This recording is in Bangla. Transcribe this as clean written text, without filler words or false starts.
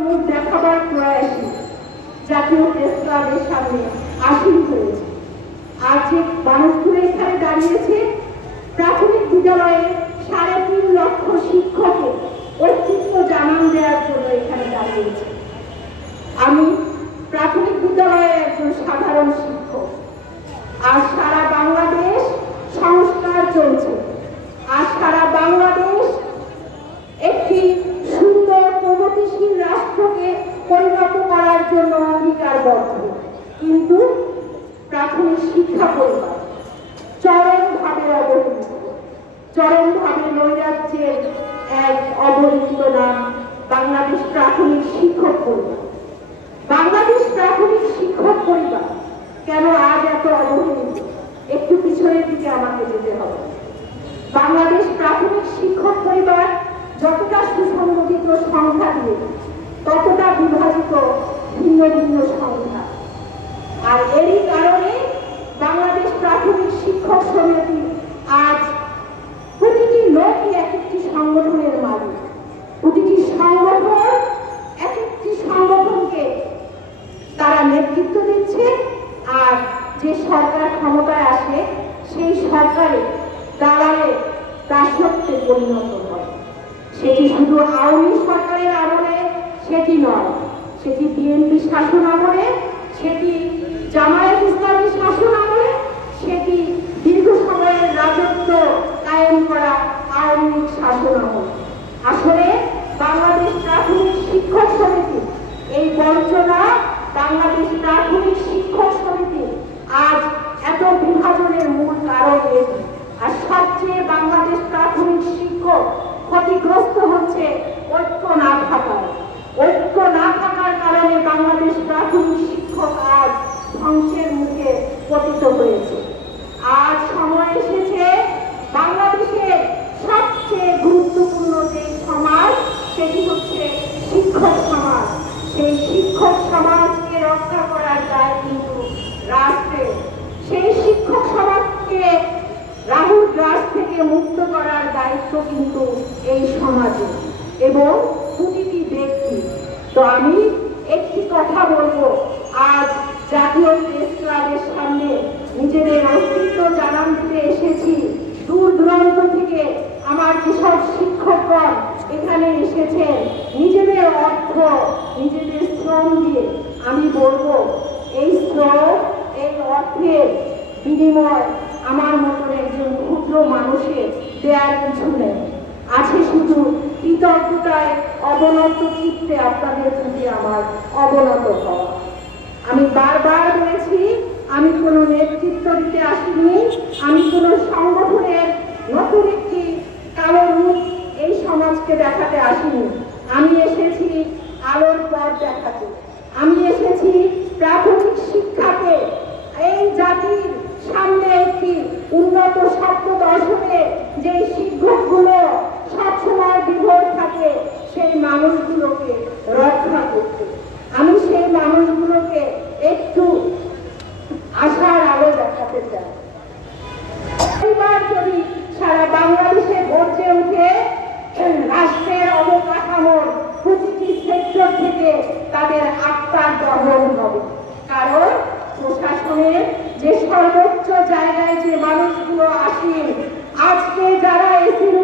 মুখ দেখাবার প্রয়াসী জাতীয় প্রেস ক্লাবের সামনে আসীন হয়েছে। আর যে মানুষগুলো এখানে দাঁড়িয়েছে, প্রাথমিক বিদ্যালয়ে ৩.৫ লক্ষ শিক্ষকের অস্তিত্ব জানান দেওয়ার জন্য এখানে দাঁড়িয়েছে। আমি প্রাথমিক বিদ্যালয়ের একজন সাধারণ শিক্ষক। আজ সারা বাংলাদেশ সংস্কার চলছে। আজ সারা বাংলাদেশ একটি সুন্দর প্রগতিশীল রাষ্ট্রকে পরিণত করার জন্য অঙ্গীকারবদ্ধ, কিন্তু প্রাথমিক শিক্ষা পরিবার চরমভাবে অবহেলিত, চরমভাবে নৈরাজ্যের এক অবহেলিত নাম বাংলাদেশ প্রাথমিক শিক্ষক পরিবার। বাংলাদেশ প্রাথমিক শিক্ষক পরিবার কেন আজ এত অবহেলিত? একটু পিছনের দিকে আমাকে যেতে হবে। বাংলাদেশ প্রাথমিক শিক্ষক পরিবার যতটা সুসংগঠিত সংখ্যা দিয়ে, ততটা বিভাজিত ভিন্ন ভিন্ন সংখ্যা। আর এরই কারণে বাংলাদেশ প্রাথমিক শিক্ষক সমিতি আজ প্রতিটি লোকই এক একটি সংগঠনের মালিক। প্রতিটি সংগঠন এক একটি সংগঠনকে তারা নেতৃত্ব দিচ্ছে। আর যে সরকার ক্ষমতায় আসে, সেই সরকারে দালালে দাসত্বে পরিণত হয়। সেটি শুধু আওয়ামী সরকারের আমলে সেটি নয়, সেটি বিএনপি শাসন আমলে, সেটি জামায়াত ইসলামী শাসন আমলে, সেটি দীর্ঘ সময়ের রাজত্ব কায়েম করা আওয়ামী লীগ শাসন আমলে। আসলে বাংলাদেশ প্রাথমিক শিক্ষক সমিতি এই বঞ্চনা, বাংলাদেশ প্রাথমিক শিক্ষক সমিতি আজ এত বিভাজনের মূল কারণ এটি। আর সবচেয়ে বাংলাদেশ প্রাথমিক শিক্ষক ক্ষতিগ্রস্ত হচ্ছে ঐক্য না থাকায়। ঐক্য না থাকার কারণে বাংলাদেশ প্রাথমিক শিক্ষক আজ ধ্বংসের মুখে পতিত হয়েছে। আজ সময় এসেছে বাংলাদেশের সবচেয়ে গুরুত্বপূর্ণ যে সমাজ, সেটি হচ্ছে শিক্ষক সমাজ। সেই শিক্ষক সমাজকে রক্ষা করার দায় কিন্তু রাষ্ট্রের। সেই শিক্ষক সমাজকে রাহুল রাজ থেকে মুক্ত করার দায়িত্ব কিন্তু এই সমাজে এবং প্রতিটি ব্যক্তি। তো আমি একটি কথা বলবো, আজ জাতীয় প্রেস ক্লাবের সামনে নিজেদের অস্তিত্ব জানান দিতে এসেছি। দূর দূরান্ত থেকে আমার যেসব শিক্ষকগণ এখানে এসেছেন নিজেদের অর্থ, নিজেদের শ্রম দিয়ে, আমি বলবো এই শ্রম, এই অর্থের বিনিময় আমার মতন একজন ক্ষুদ্র মানুষের দেয়ার কিছু নেই। আছে শুধু কৃতজ্ঞতায় অবনত চিত্তে আপনাদের প্রতি আমার অবনত হওয়া। আমি বারবার বলেছি, আমি কোনো নেতৃত্ব দিতে আসিনি, আমি কোনো সংগঠনের নতুন একটি কালো রূপ এই সমাজকে দেখাতে আসিনি। আমি এসেছি আলোর পথ দেখাতে। আমি এসেছি প্রাথমিক শিক্ষাকে এই জাতির সামনে একটি উন্নত শব্দ দর্শনে যে শিক্ষকগুলো সবসময় বিভোর থাকে, সেই মানুষগুলোকে রক্ষা করতে। আমি সেই মানুষগুলোকে একটু আশার আলো দেখাতে চাই। এবার যদি সারা বাংলাদেশে গর্জে উঠে রাষ্ট্রের অবকাঠামোর প্রতিটি সেক্টর থেকে তাদের আত্মার দহন হবে। কারণ প্রশাসনের যে সর্বোচ্চ জায়গায় যে মানুষগুলো আসেন, আজকে যারা এসির